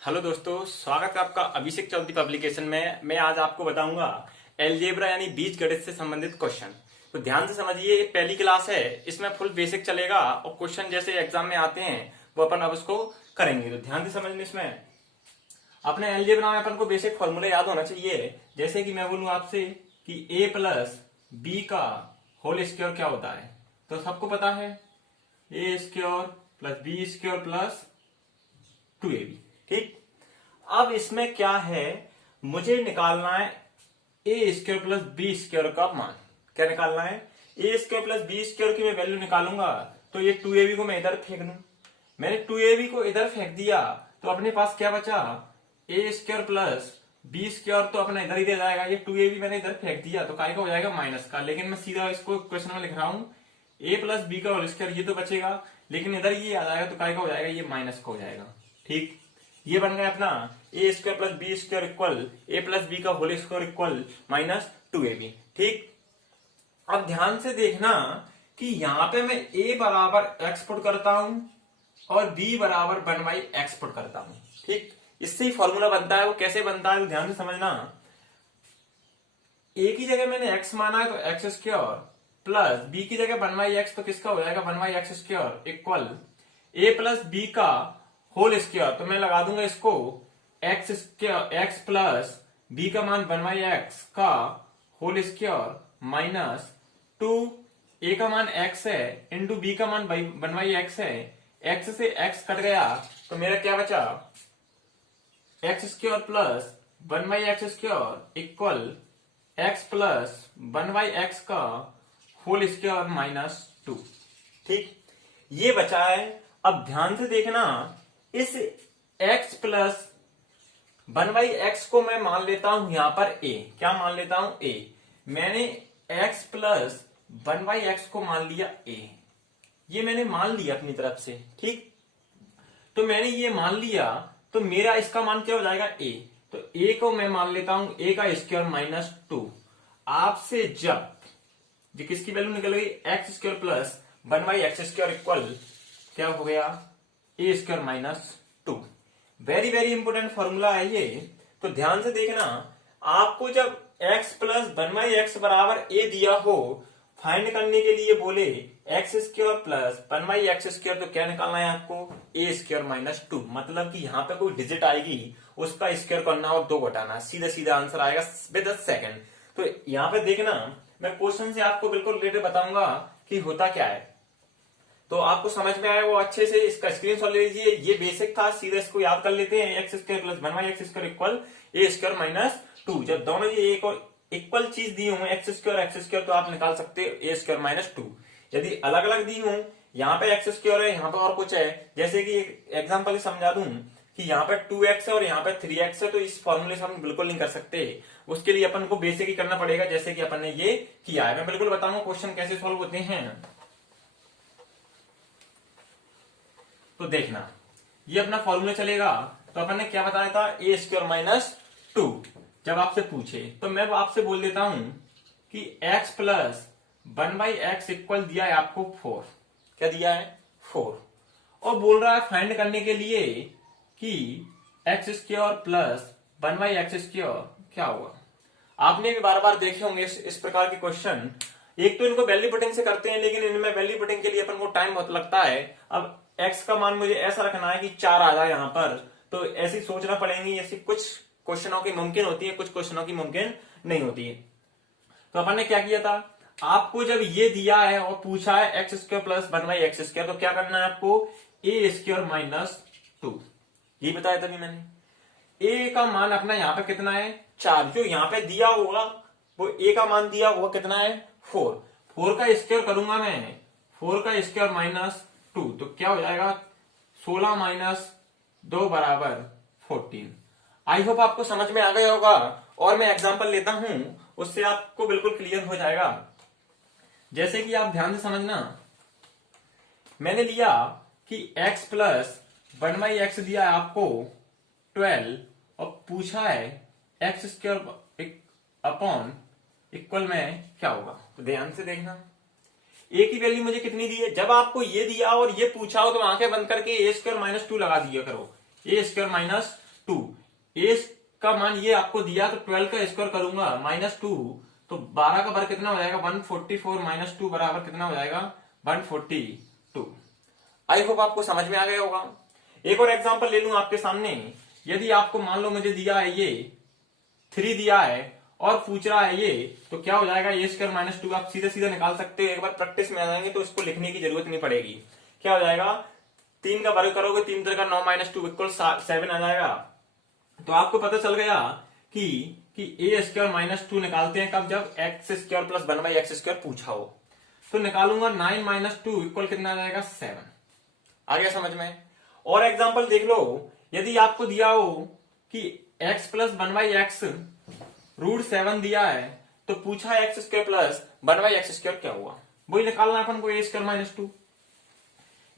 Hello दोस्तों, स्वागत है आपका अभिषेक चौधरी पब्लिकेशन में। मैं आज आपको बताऊंगा एलजेब्रा यानी बीजगणित से संबंधित क्वेश्चन। तो ध्यान से समझिए, ये पहली क्लास है, इसमें फुल बेसिक चलेगा और क्वेश्चन जैसे एग्जाम में आते हैं वो अपन अब उसको करेंगे। तो ध्यान से समझने, इसमें अपने एलजेब्रा में अपन को बेसिक फॉर्मूला याद होना चाहिए। जैसे कि मैं बोलूं आपसे कि ए प्लस बी का होल स्क्वायर क्या होता है, तो सबको पता है A square plus B square plus 2ab। ठीक, अब इसमें क्या है, मुझे निकालना है A square plus B square का मान। क्या निकालना है? A square plus B square की मैं वैल्यू निकालूंगा तो ये 2ab को मैं इधर फेंक दूं। मैंने 2ab को इधर फेंक दिया तो अपने पास क्या बचा? ए स्क्वायर प्लस बी स्क्वायर तो अपना इधर ही दे जाएगा। ये 2ab मैंने इधर फेंक दिया तो काय का हो जाएगा? माइनस का। लेकिन मैं सीधा इसको क्वेश्चन में लिख रहा हूं ए प्लस बी का होल स्क्वायर, ये तो बचेगा, लेकिन इधर ये आ जाएगा तो काय का हो जाएगा? ये माइनस का हो जाएगा। ठीक, ये बन गया अपना A square plus B square equal A plus B का whole square equal minus 2ab। ठीक, अब ध्यान से देखना कि यहां पे मैं a बराबर एक्स पुट करता हूं और b बराबर 1/x पुट करता हूं। ठीक, इससे ही फॉर्मूला बनता है। वो कैसे बनता है तो ध्यान से समझना। a की जगह मैंने x माना है तो एक्स स्क्वायर प्लस b की जगह 1/x, तो किसका हो जाएगा? 1/x square equal a plus b का होल स्क्वायर। तो मैं लगा दूंगा इसको x square, x plus B का मान 1/x का होल स्क्वायर माइनस 2, ए का मान x है इंटू बी का मान 1/x है। x से x कट गया तो मेरा क्या बचा? X square plus 1/x square equal x plus 1/x का होल स्क्वायर माइनस 2। ठीक, ये बचा है। अब ध्यान से देखना, इस x प्लस 1/x को मैं मान लेता हूं यहां पर a। क्या मान लेता हूं? a। मैंने x प्लस 1/x को मान लिया a, ये मैंने मान लिया अपनी तरफ से। ठीक, तो मैंने ये मान लिया तो मेरा इसका मान क्या हो जाएगा? a। तो a को मैं मान लेता हूं a का स्क्वायर माइनस 2। आपसे जब ये किसकी वैल्यू निकल गई? X square plus 1/x square equal क्या हो गया? A square minus 2। Very very important formula है ये। तो ध्यान से देखना, आपको जब x प्लस 1/x बराबर a दिया हो, फाइंड करने के लिए बोले x square plus 1/x square, तो क्या निकालना है आपको? ए स्क्वायर माइनस 2। मतलब कि यहाँ पे कोई डिजिट आएगी उसका स्क्वायर करना और 2 घटाना, सीधा सीधा आंसर आएगा विद अ सेकंड। तो यहाँ पे देखना, मैं क्वेश्चन से आपको बिल्कुल रिलेटेड बताऊंगा कि होता क्या है, तो आपको समझ में आया वो अच्छे से इसका स्क्रीनशॉट ले लीजिए। ये बेसिक था, सीधे इसको याद कर लेते हैं। X square plus 1/x square equal A square minus 2। जब दोनों ये एक और इक्वल चीज दी हूं एक्स स्क्वायर तो आप निकाल सकते हो ए स्क्वायर माइनस 2। यदि अलग अलग दी हूं, यहाँ पे एक्स स्क्वायर है, यहाँ पे और कुछ है, जैसे कि एग्जाम्पल समझा दूं कि यहाँ पे 2x है और यहाँ पे 3x है, तो इस फॉर्मूले से हम बिल्कुल नहीं कर सकते। उसके लिए अपन को बेसिक ही करना पड़ेगा, जैसे कि अपन ने ये किया है। मैं बिल्कुल बताऊंगा क्वेश्चन कैसे सॉल्व होते हैं। तो देखना, ये अपना फॉर्मूला चलेगा। तो अपन ने क्या बताया था? ए स्क्वायर माइनस 2। जब आपसे पूछे तो मैं आपसे बोल देता हूं कि x प्लस 1/x इक्वल दिया है आपको 4। क्या दिया है? 4। और बोल रहा है फाइंड करने के लिए कि x square plus 1/x square क्या होगा। आपने भी बार बार देखे होंगे इस प्रकार के क्वेश्चन। एक तो इनको वैल्यू पुटिंग से करते हैं, लेकिन इनमें वैल्यू पुटिंग के लिए अपन को टाइम बहुत लगता है। अब x का मान मुझे ऐसा रखना है कि 4 आ जाए यहाँ पर, तो ऐसी सोचना पड़ेगी। ऐसी कुछ क्वेश्चनों की मुमकिन होती है, कुछ क्वेश्चनों की मुमकिन नहीं होती है। तो अपन ने क्या किया था, आपको जब ये दिया है और पूछा है x square plus 1/x square, तो क्या करना है आपको? ए स्क्वायर माइनस 2। ये बताया तभी मैंने। ए का मान अपना यहाँ पे कितना है? 4। जो यहाँ पे दिया होगा वो ए का मान दिया होगा कितना है? 4। 4 का स्क्वायर करूंगा मैं, 4 का स्क्वायर माइनस 2, तो क्या हो जाएगा? 16 माइनस 2 बराबर 14। आई होप आपको समझ में आ गया होगा। और मैं एग्जांपल लेता हूं, उससे आपको बिल्कुल क्लियर हो जाएगा। जैसे कि आप ध्यान से समझना, मैंने लिया कि x प्लस 1/x दिया है आपको 12 और पूछा है एक्स स्क्वायर अपॉन इक्वल में क्या होगा। तो ध्यान से देखना, ए की वैल्यू मुझे कितनी दी है। जब आपको ये दिया और ये पूछा हो तो आंखें बंद करके ए स्क्वायर माइनस 2 लगा दिया करो। ए स्क्वायर माइनस टू। ए का मान ये आपको दिया तो 12 का स्क्वायर करूंगा -2, तो 12 का वर्ग कितना हो जाएगा 144 -2 बराबर कितना हो जाएगा 142। आई होप आपको समझ में आ गया होगा। एक और एग्जांपल ले लूं आपके सामने। यदि आपको मान लो मुझे दिया है ये 3 दिया है और पूछ रहा है ये, तो क्या हो जाएगा ए स्क्वायर -2। आप सीधे सीधे निकाल सकते हो, एक बार प्रैक्टिस में आ जाएंगे तो इसको लिखने की जरूरत नहीं पड़ेगी। क्या हो जाएगा 3 का वर्ग करोगे 3 3 का 9 -2 इक्वल 7 आ जाएगा। तो आपको पता चल गया कि ए स्क्वायर -2 निकालते हैं कब, जब x square plus 1/x square पूछा हो। तो निकालूंगा 9 - 2 इक्वल कितना आ जाएगा 7। आ गया समझ में। और एग्जांपल देख लो, यदि आपको दिया हो कि x प्लस 1/x √7 दिया है, तो पूछा x square plus 1/x square क्या हुआ, वही निकालना अपन को ए स्क्वायर -2।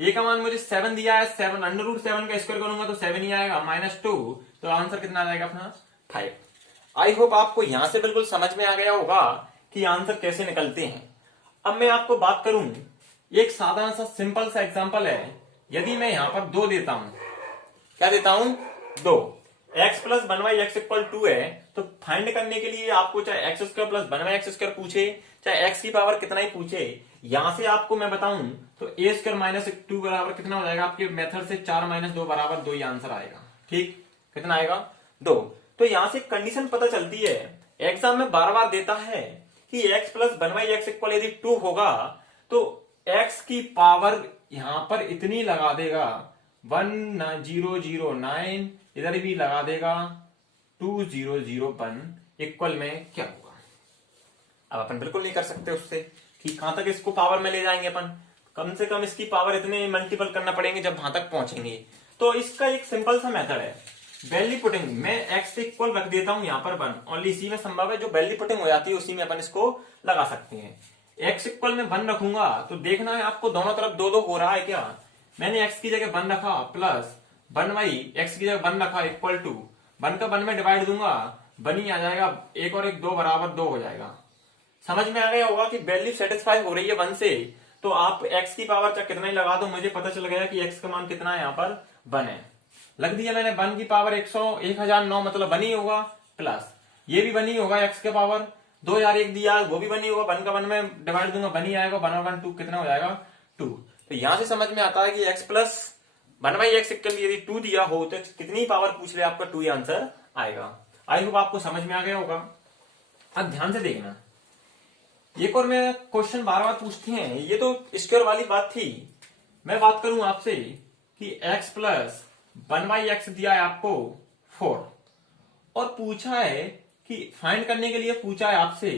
ये का मान मुझे 7 दिया है, 7 √7 का स्क्वायर करूंगा तो 7 ही आएगा -2, तो आंसर कितना आ जाएगा अपना 5। आई होप आपको यहां से बिल्कुल समझ में आ गया होगा कि आंसर कैसे निकलते हैं। अब मैं आपको बात करूं, एक साधारण सा सिंपल सा एग्जांपल है। यदि मैं यहां पर 2 देता हूं, क्या देता हूं 2, x प्लस 1/x इक्वल 2 है, तो फाइंड करने के लिए आपको चाहे x square plus 1/x square पूछे, चाहे x की पावर कितना ही पूछे, यहां से आपको मैं बताऊं तो a स्क्वायर -2 बराबर कितना हो जाएगा, आपके मेथड से 4 - 2 बराबर 2 ही आंसर आएगा। ठीक, कितना आएगा 2। तो यहां से कंडीशन पता चलती है, एग्जाम में बार बार देता है कि x प्लस 1/x इक्वल यदि 2 होगा तो x की पावर यहां पर इतनी लगा देगा 1009, इधर भी लगा देगा 2001 इक्वल में क्या होगा। अब अपन बिल्कुल नहीं कर सकते उससे कि कहां तक इसको पावर में ले जाएंगे अपन, कम से कम इसकी पावर इतने मल्टीपल करना पड़ेंगे जब वहां तक पहुंचेंगे। तो इसका एक सिंपल सा मेथड है, वैल्यू पुटिंग। मैं x इक्वल रख देता हूं यहां पर 1, ओनली इसी में संभव है, जो वैल्यू पुटिंग हो जाती है उसी में अपन इसको लगा सकते हैं। x इक्वल में 1 रखूंगा तो देखना है आपको दोनों तरफ 2 2 हो रहा है क्या। मैंने x की जगह 1 रखा प्लस 1/x की जगह 1 रखा इक्वल टू 1 का 1 में डिवाइड दूंगा 1 ही आ जाएगा, 1 और 1 2 बराबर 2 हो जाएगा। समझ में आ गया होगा कि वैल्यू सेटिस्फाई हो रही है 1 से, तो आप x की पावर चाहे कितना ही लगा दो, मुझे पता चल गया कि x का मान कितना है, यहाँ पर 1 है। लग दिया मैंने 1 की पावर 1009 मतलब 1 ही होगा, प्लस ये भी 1 ही होगा, x के पावर 2001 दिया वो भी 1 ही होगा, 1 का 1 में डिवाइड दूंगा 1 ही आएगा, 1 और 1 2 कितना हो जाएगा 2। तो यहां से समझ में आता है कि x प्लस 1/x इक्वल यदि 2 दिया हो तो कितनी पावर पूछ ले आपका 2 ही आंसर आएगा। आई होप आपको समझ में आ गया होगा। अब ध्यान से देखना, एक और मैं क्वेश्चन बार बार पूछते हैं, ये तो स्क्वायर वाली बात थी। मैं बात करूं आपसे कि x प्लस 1/x दिया है आपको 4 और पूछा है कि फाइंड करने के लिए पूछा है आपसे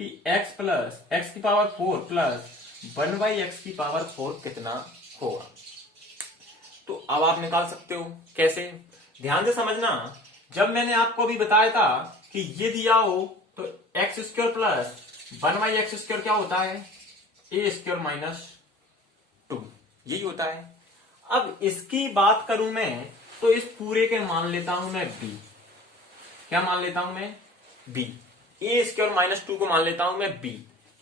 कि x प्लस x की पावर 4 प्लस 1/x की पावर 4 कितना होगा। तो अब आप निकाल सकते हो कैसे, ध्यान से समझना। जब मैंने आपको अभी बताया था कि ये दिया हो तो x square plus 1/x square क्या होता है, a स्क्वायर -2, यही होता है। अब इसकी बात करूं मैं तो इस पूरे के मान लेता हूं मैं b। क्या मान लेता हूं मैं b, a स्क्वायर -2 को मान लेता हूं मैं b।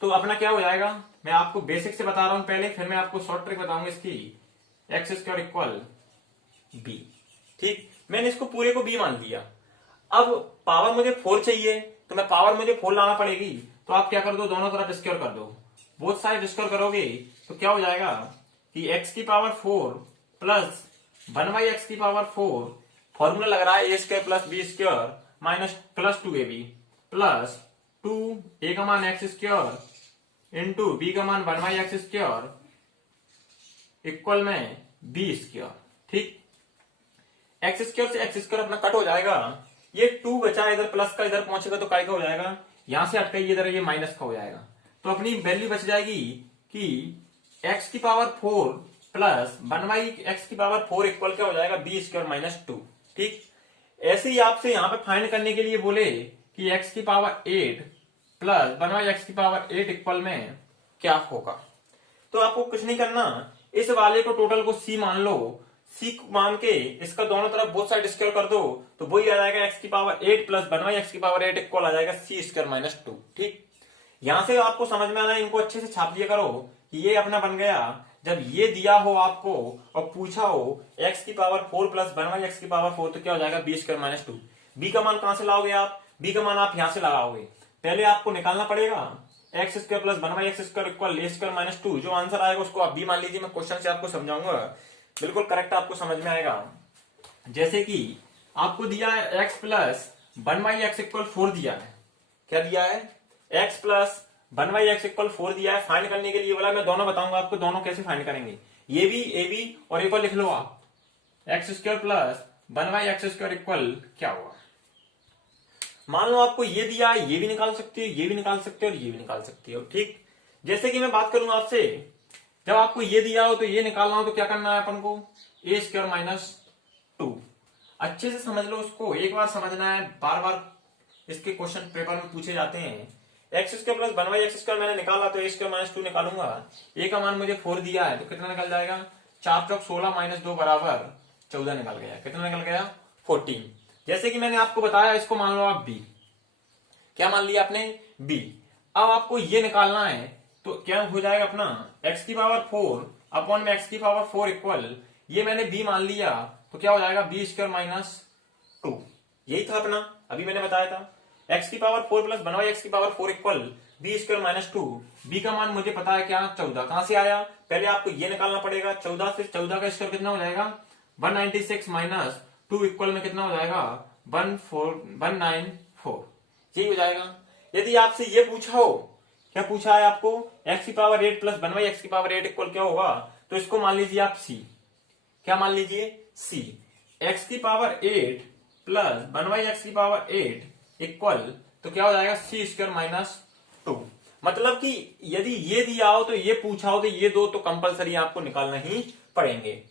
तो अपना क्या हो जाएगा, मैं आपको बेसिक से बता रहा हूं पहले, फिर मैं आपको शॉर्ट ट्रिक बताऊंगा इसकी, एक्स स्क्वायर इक्वल b। ठीक, मैंने इसको पूरे को b मान लिया। अब पावर मुझे 4 चाहिए तो मैं पावर मुझे 4 लाना पड़ेगी, तो आप क्या कर दो, दोनों तरफ स्क्वायर कर दो, बोथ साइड स्क्वायर करोगे तो क्या हो जाएगा कि x की पावर 4 प्लस 1/x की पावर 4, फॉर्मूला लग रहा है a square plus b square minus plus 2ab plus 2 a का मान x स्क्वायर इंटू b का मान 1/x स्क्वायर इक्वल में b स्क्वायर। ठीक, एक्स स्क्वायर से एक्स स्क्वायर अपना कट हो जाएगा, ये 2 बचा, इधर प्लस का इधर पहुंचेगा तो काय का हो जाएगा, यहां से हटकर इधर ये माइनस का हो जाएगा। तो अपनी वैल्यू बच जाएगी कि x की पावर 4 प्लस 1/x की पावर 4 इक्वल क्या हो जाएगा b स्क्वायर -2। ठीक, ऐसे ही आपसे यहां पे फाइंड करने के लिए बोले कि x की पावर 8 प्लस 1/x की पावर 8 इक्वल में क्या होगा। तो आपको कुछ नहीं करना, इस वाले को टोटल को c मान लो, c मान के इसका दोनों तरफ बोथ साइड स्क्वायर कर दो तो वही आ जाएगा x की पावर 8 प्लस 1/x की पावर 8 इक्वल आ जाएगा c स्क्वायर -2। ठीक, यहां से आपको समझ में आना है, इनको अच्छे से छाप लिया करो कि ये अपना बन गया, जब ये दिया हो आपको और पूछा हो x की पावर 4 प्लस 1/x की पावर 4 तो क्या हो जाएगा बी स्क्वायर माइनस 2। बी का मान कहां से लाओगे आप, बी का मान आप यहां से लगाओगे। पहले आपको निकालना पड़ेगा X square plus 1/x square equal A square minus 2। जो आंसर आएगा उसको आप बी मान लीजिए। मैं क्वेश्चन से आपको समझाऊंगा, बिल्कुल करेक्ट आपको समझ में आएगा। जैसे कि आपको दिया है x प्लस 1/x इक्वल 4 दिया है। क्या दिया है, x प्लस 1/x इक्वल 4 दिया है। फाइंड करने के लिए बोला, मैं दोनों बताऊंगा आपको दोनों कैसे फाइंड करेंगे। ये भी ए बी और एक और लिख लो आप, x square plus 1/x square equal क्या हुआ। मान लो आपको ये दिया है, ये भी निकाल सकते हो, ये भी निकाल सकते हो और ये भी निकाल सकते हो। ठीक, जैसे कि मैं बात करूंगा आपसे, जब आपको ये दिया हो तो ये निकालना हो तो क्या करना है अपन को, ए स्क्वायर माइनस 2। अच्छे से समझ लो उसको, एक बार समझना है, बार बार इसके क्वेश्चन पेपर में पूछे जाते हैं। X square plus 1/x square मैंने निकाला तो ए स्क्वायर माइनस 2 निकालूंगा। ए का मान मुझे 4 दिया है तो कितना निकल जाएगा, 4 चौक 16 माइनस 2 बराबर 14 निकल गया। कितना निकल गया, 14। जैसे कि मैंने आपको बताया, इसको मान लो आप बी। क्या मान लिया आपने, बी। अब आपको ये निकालना है तो क्या हो जाएगा अपना, एक्स की पावर 4 अपॉन में एक्स की पावर 4 इक्वल, ये मैंने बी मान लिया तो क्या हो जाएगा बी स्क्वायर माइनस 2। यही था अपना, अभी मैंने बताया था एक्स की पावर 4 प्लस 1/x की power 4 equal b square minus 2। B का मान मुझे पता है क्या, 14। कहां से आया, पहले आपको ये निकालना पड़ेगा। 14 से 14 का स्क्वायर कितना हो जाएगा, 196 माइनस 2 इक्वल में कितना हो जाएगा, 194। यही हो जाएगा। यदि आपसे ये पूछा हो, क्या पूछा है आपको, एक्स की पावर 8 प्लस 1/x की पावर 8 इक्वल क्या होगा, तो इसको मान लीजिए आप सी। क्या मान लीजिए, सी। एक्स की पावर 8 प्लस 1/x की पावर 8 इक्वल तो क्या हो जाएगा, सी स्क्वायर माइनस 2। मतलब कि यदि ये दिया हो तो ये पूछा हो तो ये दो तो कंपलसरी आपको निकालना ही पड़ेंगे।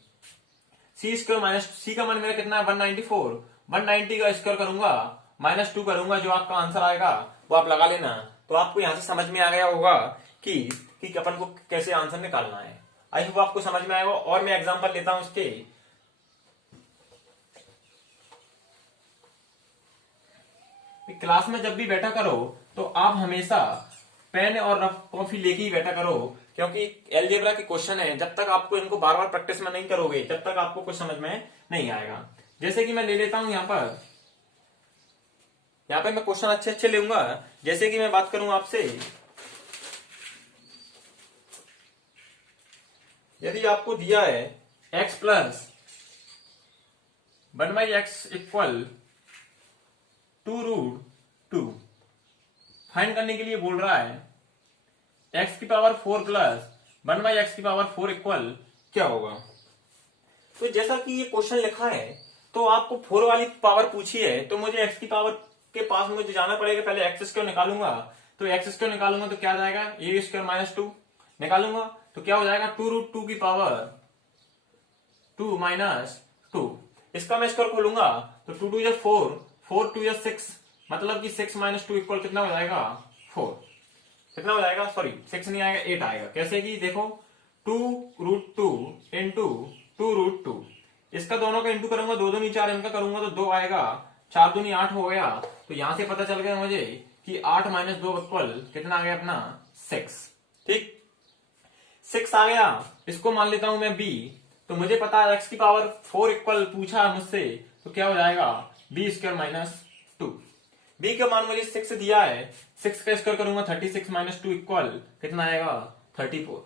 सी स्क्वायर माइनस, सी का मान मेरा कितना है 194। 190 का स्क्वायर करूंगा माइनस 2 करूंगा, जो आपका आंसर आएगा वो आप लगा लेना। तो आपको यहां से समझ में आ गया होगा कि अपन को कैसे आंसर निकालना है। आई होप आपको समझ में आएगा। और मैं एग्जांपल लेता हूं इसके। क्लास में जब भी बैठा करो तो आप हमेशा पेन और रफ कॉपी लेके ही बैठा करो, क्योंकि एलजेब्रा के क्वेश्चन है, जब तक आपको इनको बार बार प्रैक्टिस में नहीं करोगे जब तक आपको कुछ समझ में नहीं आएगा। जैसे कि मैं ले लेता हूं यहाँ पे मैं क्वेश्चन अच्छे अच्छे लूंगा। जैसे कि मैं बात करूं आपसे, यदि आपको दिया है x plus 1/x equal 2√2, find करने के लिए बोल रहा है x की पावर 4 प्लस 1/x की पावर 4 इक्वल क्या होगा। तो जैसा कि ये क्वेश्चन लिखा है तो आपको 4 वाली पावर पूछी है तो मुझे x की पावर के पास मुझे जाना पड़ेगा। पहले एक्स स्क्वायर निकालूंगा तो एक्स स्क्वायर निकालूंगा तो क्या आ जाएगा, ए स्क्वायर माइनस 2 निकालूंगा तो क्या हो जाएगा 2√2 की पावर 2 माइनस 2। इसका मैं स्क्वायर खोलूंगा तो 2 2 या 4, 4 2 या 6, मतलब कि 6 माइनस 2 इक्वल कितना हो जाएगा 4। कितना हो जाएगा, सॉरी 6 नहीं आएगा 8 आएगा। कैसे कि देखो 2√2 इंटू 2√2, इसका दोनों का इंटू करूंगा, 2 2 4, इनका करूंगा तो 2 आएगा, 4 2 8 हो गया। तो यहां से पता चल गया मुझे कि 8 माइनस 2 इक्वल कितना आ गया अपना 6। ठीक, 6 आ गया, इसको मान लेता हूं मैं b। तो मुझे पता है x की पावर 4 इक्वल पूछा है मुझसे तो क्या हो जाएगा b स्क्वायर माइनस 2। b का मान मुझे 6 दिया है, 6 का स्क्वायर करूंगा 36 माइनस 2 इक्वल कितना आएगा 34।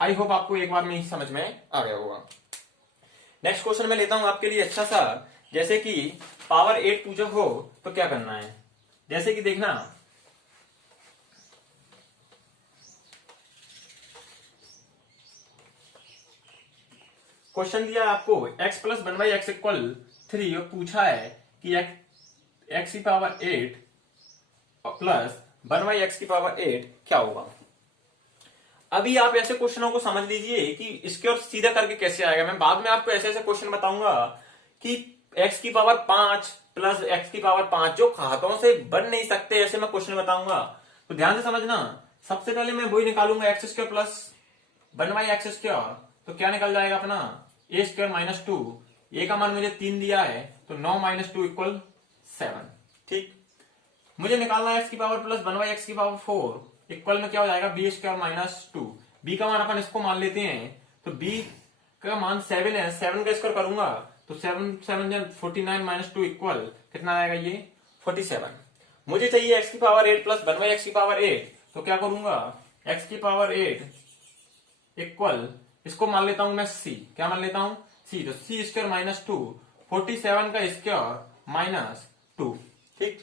आई होप आपको एक बार में ही समझ में आ गया होगा। नेक्स्ट क्वेश्चन मैं लेता हूं आपके लिए अच्छा सा। जैसे कि पावर 8 पूछा हो तो क्या करना है। जैसे कि देखना, क्वेश्चन दिया है आपको x प्लस 1/x इक्वल 3 और पूछा है कि x की पावर 8 प्लस 1/x की पावर 8 क्या होगा। अभी आप ऐसे क्वेश्चनों को समझ लीजिए कि इसके और सीधा करके कैसे आएगा। मैं बाद में आपको ऐसे ऐसे क्वेश्चन बताऊंगा कि x की पावर 5 प्लस x की पावर 5 जो खातों से बन नहीं सकते, ऐसे मैं क्वेश्चन बताऊंगा। तो ध्यान से समझना। सबसे पहले मैं वही निकालूंगा x square plus 1/x square, तो क्या निकल जाएगा अपना ए स्क्वायर माइनस 2। ए का मान मुझे 3 दिया है तो 9 माइनस 2 इक्वल 7। ठीक, मुझे निकालना है एक्स की पावर प्लस 1/x की पावर 4 इक्वल में क्या हो जाएगा बी स्क्वायर माइनस 2। बी का मान अपन इसको मान लेते हैं तो b का मान 7 है, 7 का स्क्वायर करूंगा तो 7 7 49 माइनस 2 इक्वल कितना आएगा ये 47। मुझे चाहिए x की पावर 8 प्लस 1 बाई x की पावर 8, तो क्या करूंगा x की पावर 8 इक्वल इसको मान लेता हूं मैं c, क्या मान लेता हूं c, तो c स्क्वायर माइनस 2 47 का स्क्वायर माइनस 2। ठीक,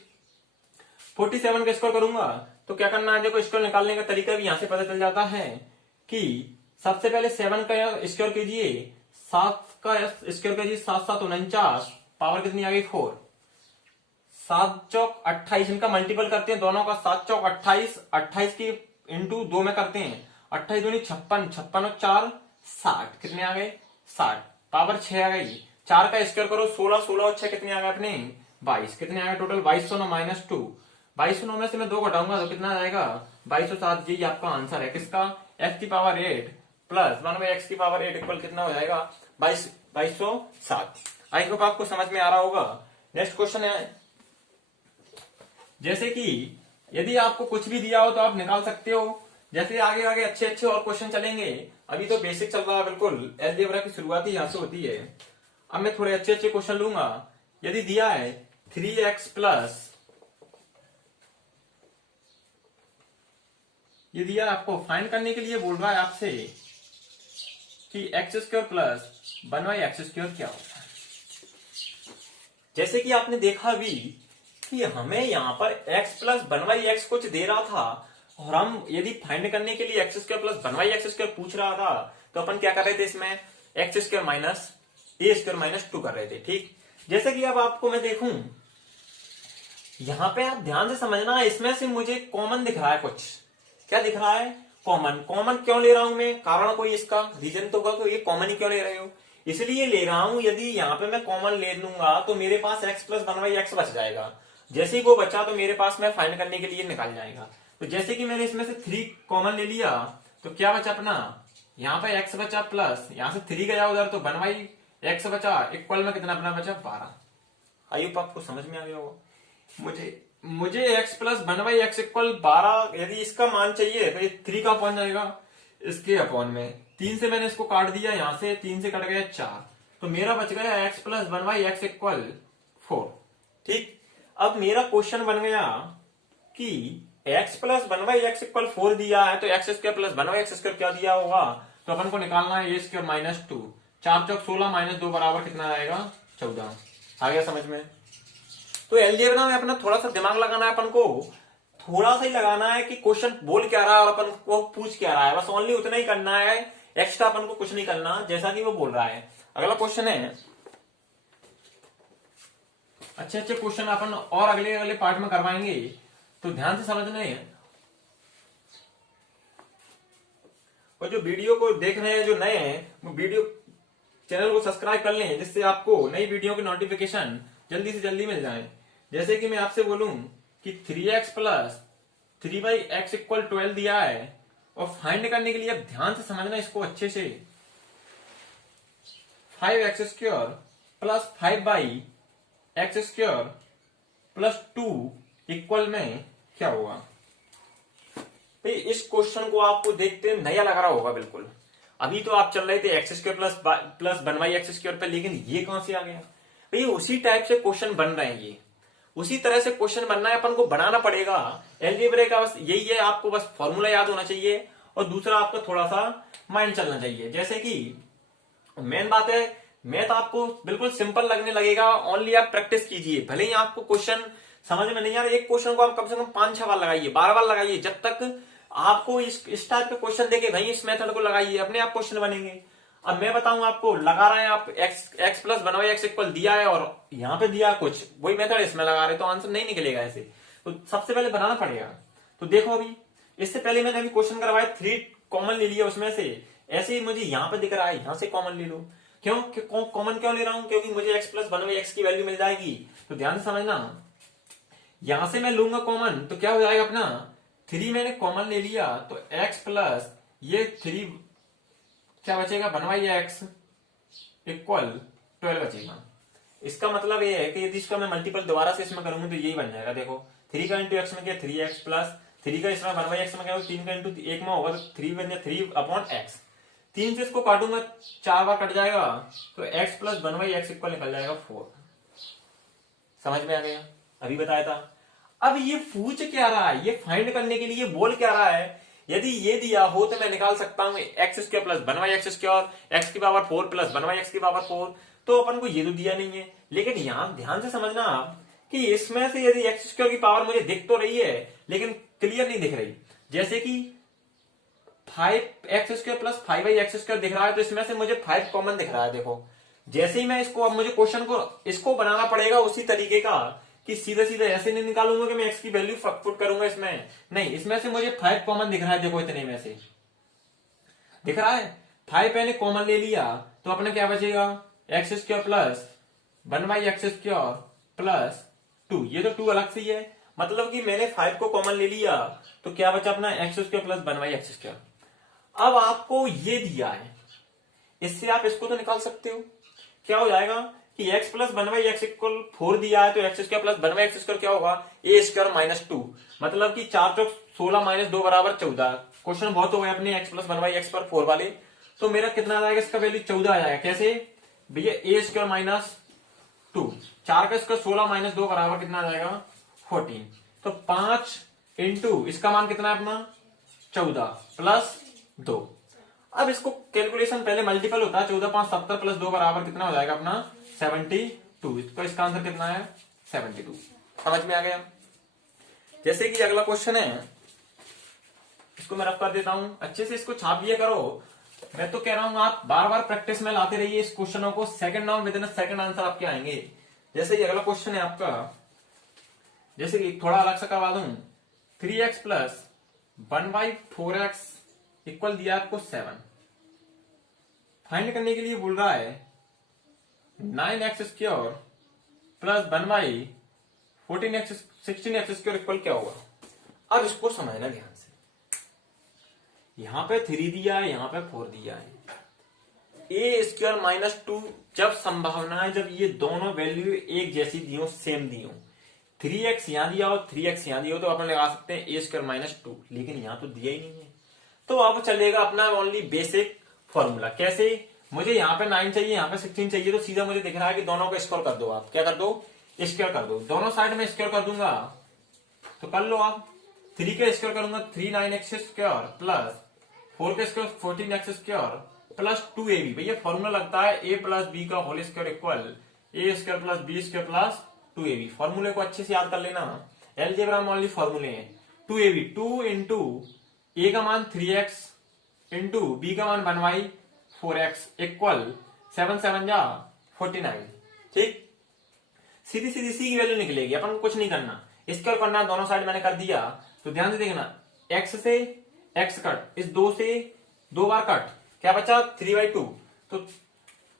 47 का स्क्वायर करूंगा तो क्या करना है, देखो स्क्वायर निकालने का तरीका भी यहां से पता चल जाता है कि सबसे पहले 7 का स्क्वायर कीजिए, 7 का स्क्वायर कीजिए, 7 7 49, पावर कितनी आ गई 4, 7 चौक 28, इनका मल्टीपल करते हैं दोनों का, 7 चौक 28, 28 की इंटू 2 में करते हैं, 28 दूनी 56, 56 और 4 60, कितने आ गए 60, पावर 6 आ गई, 4 का स्क्वायर करो 16, 16 और 6 कितने आ गए अपने 22, कितने आ गए टोटल 2209 माइनस 2, 2209 में से मैं 2 घटाऊंगा तो कितना आ जाएगा 2207। यही आपका आंसर है किसका, x की पावर 8 प्लस 1 बाई x की पावर 8 इक्वल कितना हो जाएगा 2207। आई होप आपको समझ में आ रहा होगा। नेक्स्ट क्वेश्चन है, जैसे कि यदि आपको कुछ भी दिया हो तो आप निकाल सकते हो, जैसे आगे आगे अच्छे अच्छे और क्वेश्चन चलेंगे, अभी तो बेसिक चल रहा है बिल्कुल, अलजेब्रा की शुरुआत ही यहां से होती है। अब मैं थोड़े अच्छे अच्छे क्वेश्चन लूंगा। यदि दिया है 3x प्लस, ये दिया आपको फाइंड करने के लिए बोल रहा है आपसे कि x square plus 1 by x square क्या होता है। जैसे कि आपने देखा भी कि हमें यहाँ पर x प्लस 1 बाई एक्स कुछ दे रहा था और हम यदि फाइंड करने के लिए x square plus 1 by x square पूछ रहा था तो अपन क्या कर रहे थे, इसमें एक्स स्क्वायर माइनस ए स्क्वायर माइनस 2 कर रहे थे। ठीक, जैसे कि अब आपको मैं देखूं यहां पे, आप ध्यान से समझना, इसमें से मुझे कॉमन दिख रहा है कुछ, क्या दिख रहा है कॉमन। कॉमन क्यों ले रहा हूं मैं, कारण कोई इसका रीजन तो होगा कि ये कॉमन ही क्यों ले रहे हो, इसलिए ले रहा हूं यदि यहाँ पे मैं कॉमन ले लूंगा तो मेरे पास x प्लस 1 बाई एक्स बच जाएगा, जैसे ही वो बचा तो मेरे पास में फाइंड करने के लिए निकाल जाएगा। तो जैसे कि मैंने इसमें से 3 कॉमन ले लिया तो क्या बचा अपना, यहाँ पे x बचा प्लस यहाँ से 3 गया उधर तो 1 बाई एक्स बचा, इक्वल में कितना अपना बचा 12। आई होप आपको समझ में आ गया होगा। मुझे x plus 1 by x equal 12, यदि इसका मान चाहिए तो ये 3 का अपॉन जाएगा इसके अपॉन में, 3 से मैंने इसको काट दिया, यहां से 3 से कट गया 4, तो मेरा बच गया x plus 1 by x equal 4। ठीक, अब मेरा क्वेश्चन बन गया कि x plus 1 by x equal 4 दिया है तो x square plus 1 by x square क्या दिया होगा, तो अपन को निकालना है A square minus 2, 4 Chowk 16 minus 2 बराबर कितना आएगा 14। आ गया समझ में। तो अलजेब्रा में अपना थोड़ा सा दिमाग लगाना है, अपन को थोड़ा सा ही लगाना है कि क्वेश्चन बोल क्या रहा है और अपन को पूछ क्या रहा है, बस ओनली उतना ही करना है, एक्स्ट्रा अपन को कुछ नहीं करना जैसा कि वो बोल रहा है। अगला क्वेश्चन है, अच्छे अच्छे क्वेश्चन अपन और अगले अगले पार्ट में करवाएंगे, तो ध्यान से समझना है। और जो वीडियो को देख रहे हैं जो नए हैं, वो वीडियो चैनल को सब्सक्राइब कर लें जिससे आपको नई वीडियो की नोटिफिकेशन जल्दी से जल्दी मिल जाए। जैसे कि मैं आपसे बोलूं कि 3x plus 3 by x equal 12 दिया है और फाइंड करने के लिए अब ध्यान से समझना इसको अच्छे से, 5x square plus 5 by x square plus 2 equal में क्या होगा। भाई इस क्वेश्चन को आपको देखते नया लग रहा होगा बिल्कुल, अभी तो आप चल रहे थे x square plus 1 by x square पे, लेकिन ये कहां से आ गया भाई, उसी टाइप से क्वेश्चन बन रहे हैं, ये उसी तरह से क्वेश्चन बनना है, अपन को बनाना पड़ेगा। अलजेब्रा का बस यही है, आपको बस फॉर्मूला याद होना चाहिए और दूसरा आपका थोड़ा सा माइंड चलना चाहिए। जैसे कि मेन बात है, मैथ आपको बिल्कुल सिंपल लगने लगेगा, ओनली आप प्रैक्टिस कीजिए, भले ही आपको क्वेश्चन समझ में नहीं आ रहा, एक क्वेश्चन को आप कम से कम 5-6 बार लगाइए, 12 बार लगाइए, जब तक आपको इस टाइप का क्वेश्चन देके भाई इस मेथड को लगाइए, अपने आप क्वेश्चन बनेंगे। अब मैं बताऊं आपको, लगा रहे हैं आप x plus 1 by x equal दिया है और यहाँ पे दिया कुछ, वही मेथड इसमें लगा रहे तो आंसर नहीं निकलेगा ऐसे, तो सबसे पहले बनाना पड़ेगा। तो देखो अभी इससे पहले मैंने अभी क्वेश्चन करवाया, 3 कॉमन ले लिया उसमें से, ऐसे ही मुझे यहाँ पे दिख रहा है, यहाँ से कॉमन ले लो। क्यों कॉमन क्यों ले रहा हूं, क्योंकि मुझे x प्लस 1 बाई एक्स की वैल्यू मिल जाएगी। तो ध्यान से समझना, यहां से मैं लूंगा कॉमन तो क्या हो जाएगा अपना, 3 मैंने कॉमन ले लिया तो x प्लस ये 3 क्या बचेगा 1 बाई एक्स इक्वल 12 बचेगा। इसका मतलब ये है कि यदि इसका मैं मल्टीपल दोबारा से इसमें करूंगा तो यही बन जाएगा। देखो 3 का इंटू एक्स में क्या 3x प्लस 3 का इसमें 1 बाई एक्स में क्या 3 का इंटू 1 में होगा तो 3 बन जाए 3 अपॉन एक्स। 3 से इसको काटूंगा 4 बार कट जाएगा, तो x प्लस 1/x इक्वल निकल जाएगा 4। समझ में आ गया? अभी बताया था। अब ये पूछ क्या रहा है, ये फाइंड करने के लिए बोल क्या रहा है, यदि ये दिया हो तो मैं निकाल सकता हूं x square plus 1/x², x की पावर 4 प्लस 1/x की पावर 4। तो अपन को ये तो दिया नहीं है, लेकिन यहां ध्यान से समझना आप कि इसमें से यदि x² की पावर मुझे दिख तो रही है लेकिन क्लियर नहीं दिख रही। जैसे कि 5x² प्लस 5x² दिख रहा है, तो इसमें से मुझे 5 कॉमन दिख रहा है। देखो जैसे ही मैं इसको, अब मुझे क्वेश्चन को इसको बनाना पड़ेगा उसी तरीके का कि सीधे सीधे ऐसे नहीं निकालूंगा कि मैं x की वैल्यू पुट करूंगा इसमें, नहीं, इसमें से मुझे 5 कॉमन दिख रहा है। देखो इतने में से दिख रहा है 5 मैंने कॉमन ले लिया, तो अपने क्या बचेगा x² प्लस 1/x² प्लस 2। ये तो 2 अलग से ही है, मतलब कि मैंने 5 को कॉमन ले लिया, तो क्या बचा अपना x² प्लस 1/x²। अब आपको ये दिया है, इससे आप इसको तो निकाल सकते हो। क्या हो जाएगा कि x प्लस 1/x इक्वल 4 दिया है, तो x² प्लस 1/x² क्या होगा a² माइनस 2, मतलब कि 4 चौक 16 माइनस 2 बराबर 14। क्वेश्चन बहुत हो गए अपने x प्लस 1/x पर 4 वाले, तो मेरा कितना आ जाएगा, इसका वैल्यू 14 आ जाएगा। कैसे भैया, a² माइनस 2, 4 का स्क्वायर 16 माइनस 2 बराबर कितना आ जाएगा 14। तो 5 इंटू इसका मान कितना है अपना 14 प्लस 2। अब इसको कैलकुलेशन पहले मल्टीपल होता है, 14 5 70 प्लस 2 बराबर कितना हो जाएगा अपना 72। तो इसका आंसर कितना है 72। समझ में आ गया? जैसे कि अगला क्वेश्चन है, इसको मैं रफ कर देता हूं, अच्छे से इसको छाप लिया करो। मैं तो कह रहा हूं आप बार बार प्रैक्टिस में लाते रहिए इस क्वेश्चनों को, second noun with in second answer आपके आएंगे। जैसे कि अगला क्वेश्चन है आपका, जैसे कि थोड़ा अलग सा करवा दूं, 3x प्लस 1/4x इक्वल दिया आपको 7। फाइंड करने के लिए बोल रहा है 9x² प्लस 1/16x² इक्वल क्या होगा। अब इसको समझना ध्यान से, यहां पे 3 दिया है, यहां पे 4 दिया है। a² माइनस 2, जब संभावना है जब ये दोनों वैल्यू एक जैसी दी हो, सेम दी हो, 3x यहां दिया हो 3x यहां दिया हो, तो अपन लगा सकते हैं a² माइनस 2, लेकिन यहां तो दिया ही नहीं है। तो अब चलेगा अपना ओनली बेसिक फॉर्मूला। कैसे, मुझे यहाँ पे 9 चाहिए, यहाँ पे 16 चाहिए, तो सीधा मुझे दिख रहा है कि दोनों को स्क्वायर कर दो। आप क्या कर दो, स्क्वायर कर दो, दोनों साइड में स्क्वायर कर दूंगा, तो कर लो आप। 3 का स्क्वायर करूंगा 3 9x² प्लस 4 का स्क्वायर 14x² प्लस 2ab। भैया फॉर्मूला लगता है a प्लस बी का whole square equal a² plus b² plus 2ab। फॉर्मूले को अच्छे से याद कर लेना, एलजेब्रा में ओनली फॉर्मूले हैं। 2ab, 2 इंटू a का मान 3x इंटू b का मान 1/4x इक्वल 7 7 जा 49। ठीक, सीधी सीधी सी की वैल्यू निकलेगी, अपन को कुछ नहीं करना, स्क्वायर करना, दोनों साइड मैंने कर दिया। तो ध्यान से देखना, x से x कट, इस 2 से 2 बार कट, क्या बचा 3/2। तो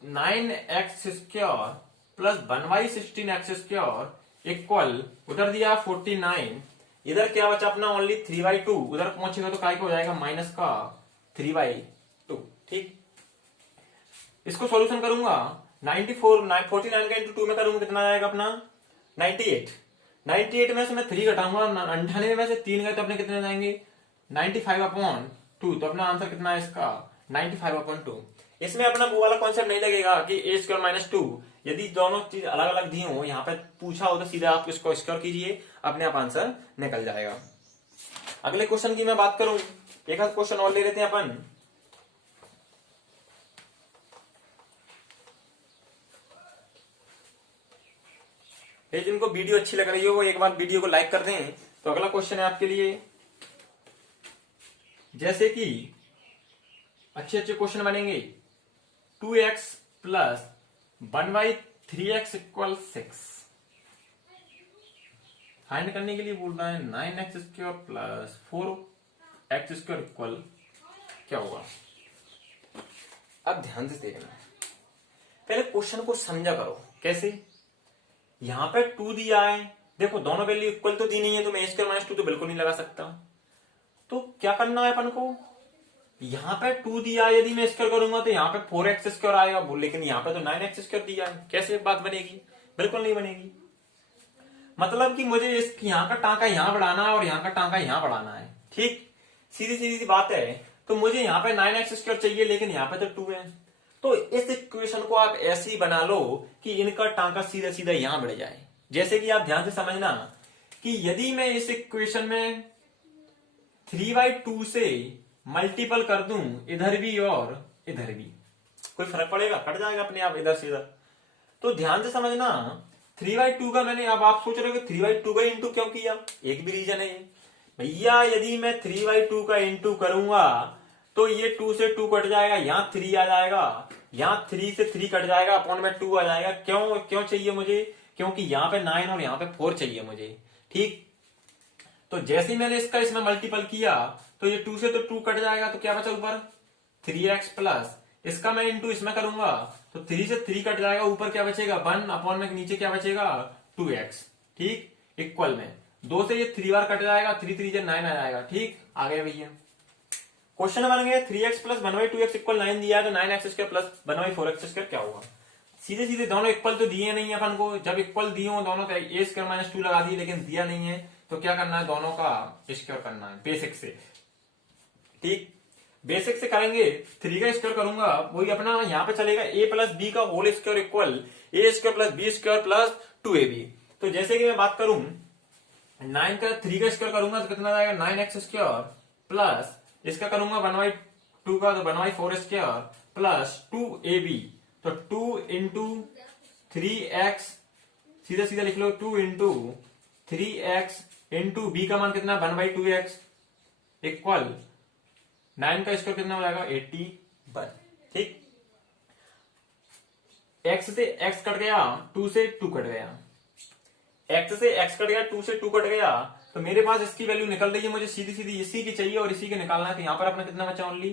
9x² प्लस 1/16x² इक्वल उधर दिया 49, इधर क्या बचा अपना ओनली 3/2, उधर पहुंचेगा तो काय का हो जाएगा माइनस का 3/2। ठीक, इसको सॉल्यूशन करूंगा 49 का इंटू 2 में करूंगा, कितना आएगा अपना 98। 98 में से मैं 3 घटाऊंगा, 98 में से 3 गए तो अपने कितने जाएंगे 95/2। तो अपना आंसर कितना है इसका 95/2। इसमें अपना वो वाला कॉन्सेप्ट नहीं लगेगा कि a² माइनस 2, यदि दोनों चीज अलग अलग दी हो, यहाँ पे पूछा हो तो सीधा आप इसको स्क्वायर कीजिए, अपने आप आंसर निकल जाएगा। अगले क्वेश्चन की मैं बात करूं, एक आध क्वेश्चन और ले लेते हैं अपन। जिनको वीडियो अच्छी लग रही हो वो एक बार वीडियो को लाइक कर दें। तो अगला क्वेश्चन है आपके लिए, जैसे कि अच्छे अच्छे क्वेश्चन बनेंगे, 2x plus 1/3x equal 6। Find करने के लिए बोल रहा है 9x² प्लस 4x² इक्वल क्या होगा। अब ध्यान से देखना, पहले क्वेश्चन को समझा करो। कैसे, यहां पे 2 दिया है, देखो दोनों वैल्यू इक्वल तो दी नहीं है, तो मैं a² माइनस 2 तो बिल्कुल नहीं लगा सकता। तो क्या करना है अपन को, यहां पे 2 दिया है, यदि मैं स्क्वायर करूंगा तो यहाँ पे 4x² आएगा, लेकिन यहाँ पे तो 9x² दिया है, कैसे बात बनेगी, बिल्कुल नहीं बनेगी। मतलब कि मुझे इस यहाँ का टांका यहाँ बढ़ाना है और यहाँ का टांका यहाँ बढ़ाना है। ठीक, सीधी सीधी सी बात है। तो मुझे यहाँ पे 9x² चाहिए, लेकिन यहाँ पे तो 2 है। तो इस इक्वेशन को आप ऐसे ही बना लो कि इनका टांका सीधा सीधा यहां बढ़ जाए। जैसे कि आप ध्यान से समझना कि यदि मैं इस इक्वेशन में 3/2 से मल्टीपल कर दूं इधर भी और इधर भी, कोई फर्क पड़ेगा? कट जाएगा अपने आप इधर से इधर। तो ध्यान से समझना 3/2 का मैंने, अब आप सोच रहे हो कि 3/2 का इंटू क्यों किया? एक भी रीजन है ये भैया, यदि मैं 3/2 का इंटू करूंगा तो ये 2 से 2 कट जाएगा, यहां 3 आ जाएगा, यहां 3 से 3 कट जाएगा, अपॉन में 2 आ जाएगा। क्यों क्यों चाहिए मुझे? क्योंकि यहां पे 9 और यहां पे 4 चाहिए मुझे। ठीक, तो जैसे ही मैंने इसका इसमें मल्टीपल किया तो ये 2 से तो 2 कट जाएगा, तो क्या बचा ऊपर? 3x प्लस इसका मैं इंटू इसमें करूंगा तो 3 से 3 कट जाएगा, ऊपर क्या बचेगा? 1 अपॉन में नीचे क्या बचेगा? 2x। ठीक, इक्वल में 2 से ये 3 बार कट जाएगा, 3 3 से 9 आ जाएगा। ठीक, आ गया भैया। क्वेश्चन बन गया 3x प्लस 1/2x इक्वल 9 दिया है, तो 9x² प्लस 1/4x² क्या होगा? सीधे सीधे दोनों इक्वल तो दिए नहीं है अपन को। जब इक्वल दिए हो दोनों, तो a² - 2 लगा दिए, लेकिन दिया नहीं है तो क्या करना है? दोनों का स्क्वायर करना है बेसिक से। ठीक, बेसिक से करेंगे, 3 का स्क्वायर करूंगा वही अपना यहाँ पे चलेगा, a प्लस बी का whole square equal a² plus b² plus 2ab। तो जैसे कि मैं बात करूं 9 का 3 का स्क्वायर करूंगा तो कितना जाएगा? 9x² प्लस इसका करूंगा 1/2 का तो 1/4² प्लस 2ab, तो 2 इंटू 3x, सीधा सीधा लिख लो 2 इंटू 3x इंटू बी का मान कितना? 1/2x इक्वल 9 का स्क्वायर कितना हो जाएगा? 81। ठीक, x से x कट गया, 2 से 2 कट गया, x से x कट गया, 2 से 2 कट गया, तो मेरे पास इसकी वैल्यू निकल रही है, मुझे सीधी सीधी इसी की चाहिए और इसी के निकालना है। तो यहाँ पर अपना कितना बचा? ओनली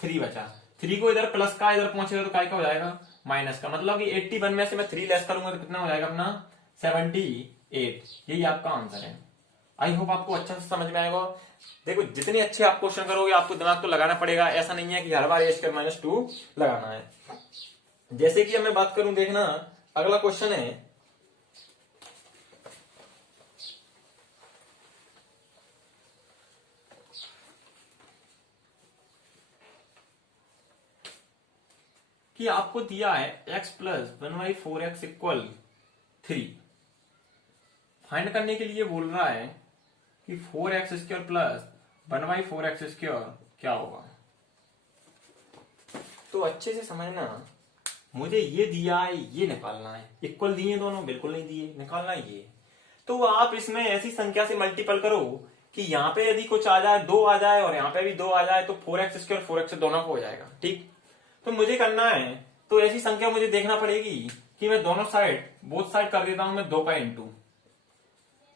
3 बचा। 3 को इधर प्लस का इधर पहुंचेगा तो काय का हो जाएगा? माइनस का। मतलब कि 81 में से मैं 3 लेस करूंगा तो कितना हो जाएगा अपना? 78। यही आपका आंसर है। आई होप आपको अच्छा से समझ में आएगा। देखो, जितने अच्छे आप क्वेश्चन करोगे आपको दिमाग तो लगाना पड़ेगा, ऐसा नहीं है कि हर बार a² - 2 लगाना है। जैसे कि अब मैं बात करूं, देखना अगला क्वेश्चन है कि आपको दिया है x plus 1/4x equal 3। Find करने के लिए बोल रहा है कि 4x² प्लस 1/4x² क्या होगा? तो अच्छे से समझना, मुझे ये दिया है, ये निकालना है। इक्वल दिए दोनों? बिल्कुल नहीं दिए, निकालना है ये। तो आप इसमें ऐसी संख्या से मल्टीपल करो कि यहाँ पे यदि कुछ आ जाए, 2 आ जाए और यहाँ पे भी 2 आ जाए, तो 4x² 4x दोनों को हो जाएगा। ठीक, तो मुझे करना है, तो ऐसी संख्या मुझे देखना पड़ेगी कि मैं दोनों साइड, बोथ साइड कर देता हूं मैं 2 का इंटू।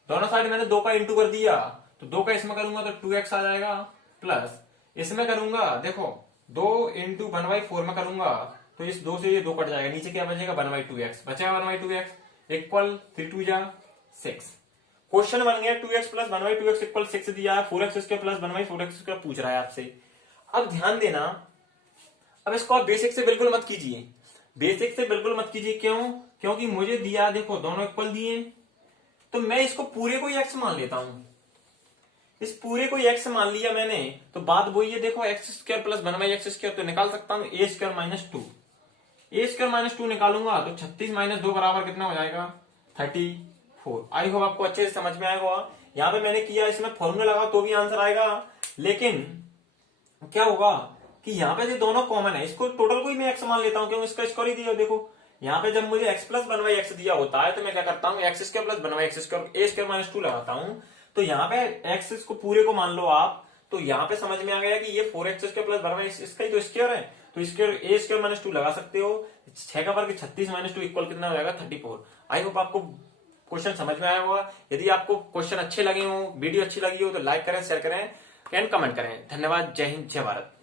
दोनों साइड मैंने 2 का इंटू कर दिया, तो 2 का इसमें करूंगा तो 2x आ जाएगा, प्लस इसमें करूंगा, देखो 2 इंटू 1/4 में करूंगा तो इस 2 से ये 2 कट जाएगा, नीचे क्या बचेगा? 1/2x बचेगा, 1/2x इक्वल 3 2 जा 6। क्वेश्चन बन गया 2x प्लस 1/2x इक्वल 6 दिया है, 4x² प्लस 1/4x² पूछ रहा है आपसे। अब ध्यान देना, अब इसको आप बेसिक से बिल्कुल मत कीजिए, बेसिक से बिल्कुल मत कीजिए। क्यों? क्योंकि मुझे दिया, देखो दोनों इक्वल दिए, तो मैं इसको पूरे को ही x मान लेता हूं। इस पूरे को x मान लिया मैंने, तो बात वही है, देखो x² प्लस 1/x² तो निकाल सकता हूं a² - 2। a² - 2 निकालूंगा तो 36 - 2 बराबर कितना हो जाएगा? 34। आई होप आपको अच्छे से समझ में आएगा। यहां पे मैंने किया, इसमें फॉर्मूला लगा तो भी आंसर आएगा, लेकिन क्या होगा कि यहाँ पे जो दोनों कॉमन है, इसको टोटल को ही मैं x मान लेता हूँ, क्योंकि इसका स्क्वायर ही दिया। देखो यहाँ पे जब मुझे x प्लस 1/x दिया होता है तो मैं क्या करता हूँ, x² प्लस 1/x² a² - 2 लगाता हूँ। तो यहाँ पे x इसको पूरे को मान लो आप, तो यहाँ पे समझ में आ गया कि ये 4x² प्लस 1/x इसका ही तो स्क्वायर है, तो स्क्वायर a² - 2 लगा सकते हो। 6 का वर्ग 36 - 2 इक्वल कितना हो जाएगा? 34। आई होप आपको क्वेश्चन समझ में आया होगा। यदि आपको क्वेश्चन अच्छे लगे हो, वीडियो अच्छी लगी हो, तो लाइक करें, शेयर करें एंड कमेंट करें। धन्यवाद। जय हिंद, जय भारत।